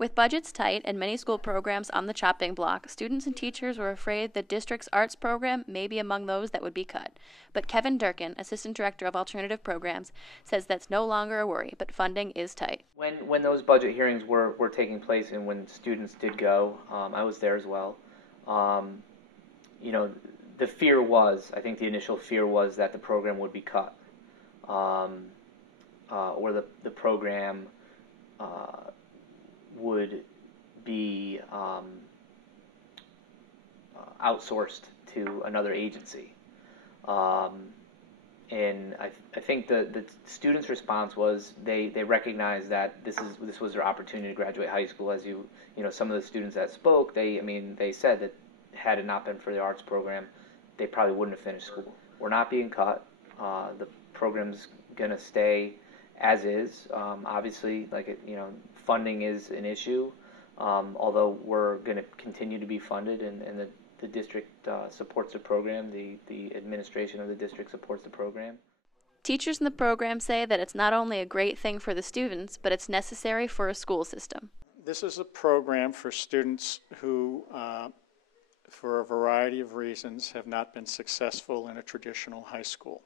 With budgets tight and many school programs on the chopping block, students and teachers were afraid the district's arts program may be among those that would be cut. But Kevin Durkin, Assistant Director of Alternative Programs, says that's no longer a worry, but funding is tight. When those budget hearings were taking place and when students did go, I was there as well. The fear was, I think the initial fear was that the program would be cut, or the program would be outsourced to another agency. And I think the students' response was they recognized that this was their opportunity to graduate high school. As some of the students that spoke, they said that had it not been for the arts program, they probably wouldn't have finished school. We're not being cut. The program's gonna stay as is. Obviously, funding is an issue, although we're going to continue to be funded, and the district supports the program. The administration of the district supports the program. Teachers in the program say that it's not only a great thing for the students, but it's necessary for a school system. This is a program for students who, for a variety of reasons, have not been successful in a traditional high school.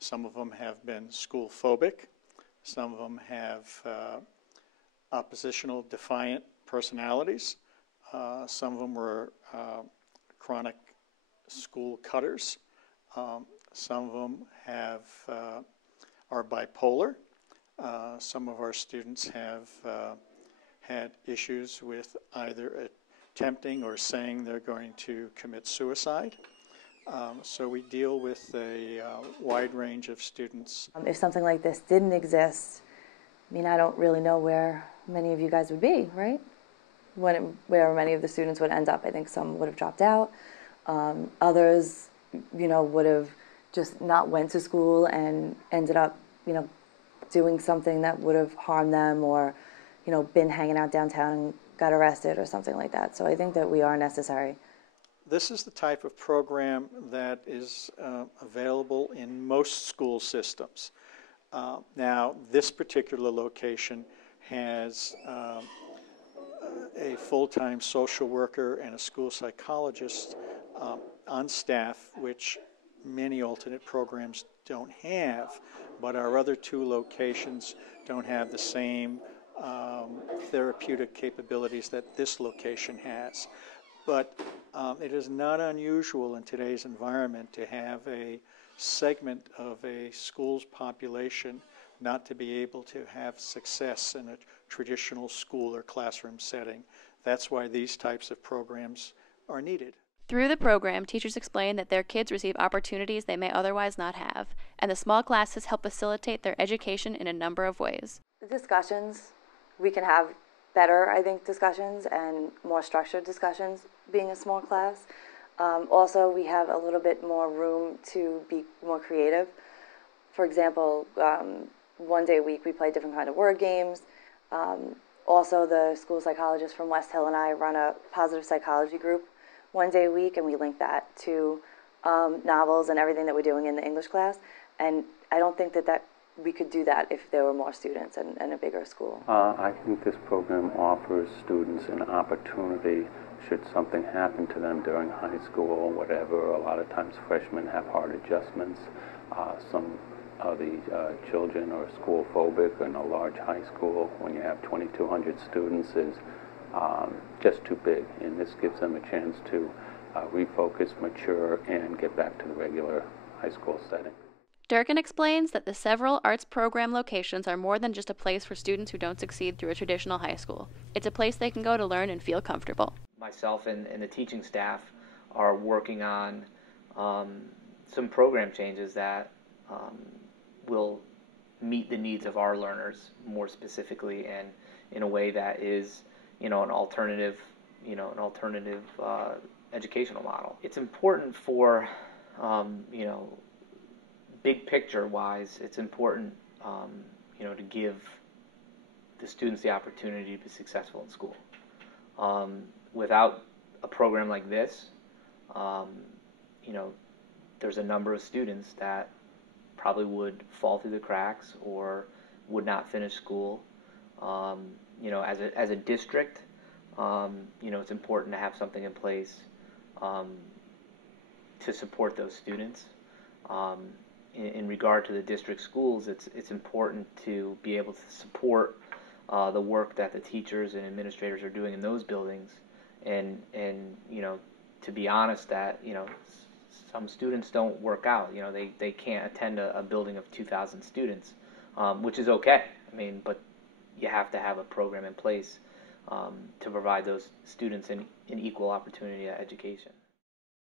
Some of them have been school phobic. Some of them have oppositional, defiant personalities. Some of them were chronic school cutters. Some of them are bipolar. Some of our students have had issues with either attempting or saying they're going to commit suicide. So we deal with a wide range of students. If something like this didn't exist, I don't really know where many of you guys would be, right? Where many of the students would end up. I think some would have dropped out. Others, would have just not went to school and ended up, doing something that would have harmed them, or, been hanging out downtown and got arrested or something like that. So I think that we are necessary. This is the type of program that is available in most school systems. Now, this particular location has a full-time social worker and a school psychologist on staff, which many alternate programs don't have, but our other two locations don't have the same therapeutic capabilities that this location has. But it is not unusual in today's environment to have a segment of a school's population not to be able to have success in a traditional school or classroom setting. That's why these types of programs are needed. Through the program, teachers explain that their kids receive opportunities they may otherwise not have, and the small classes help facilitate their education in a number of ways. The discussions, we can have better, I think, discussions and more structured discussions being a small class. Also, we have a little bit more room to be more creative. For example, one day a week we play different kind of word games. Also, the school psychologist from West Hill and I run a positive psychology group one day a week, and we link that to novels and everything that we're doing in the English class. And I don't think that we could do that if there were more students and a bigger school. I think this program offers students an opportunity should something happen to them during high school or whatever. A lot of times freshmen have hard adjustments. Some of the children are school phobic in a large high school. When you have 2,200 students is just too big, and this gives them a chance to refocus, mature, and get back to the regular high school setting. Durkin explains that the several arts program locations are more than just a place for students who don't succeed through a traditional high school. It's a place they can go to learn and feel comfortable. Myself and the teaching staff are working on some program changes that will meet the needs of our learners more specifically and in a way that is, an alternative educational model. It's important for, big picture wise, it's important, to give the students the opportunity to be successful in school. Without a program like this, there's a number of students that probably would fall through the cracks or would not finish school. as a district, it's important to have something in place to support those students. In regard to the district schools, it's important to be able to support the work that the teachers and administrators are doing in those buildings, and to be honest, that some students don't work out. They can't attend a building of 2,000 students, which is okay. I mean, but you have to have a program in place to provide those students an equal opportunity at education.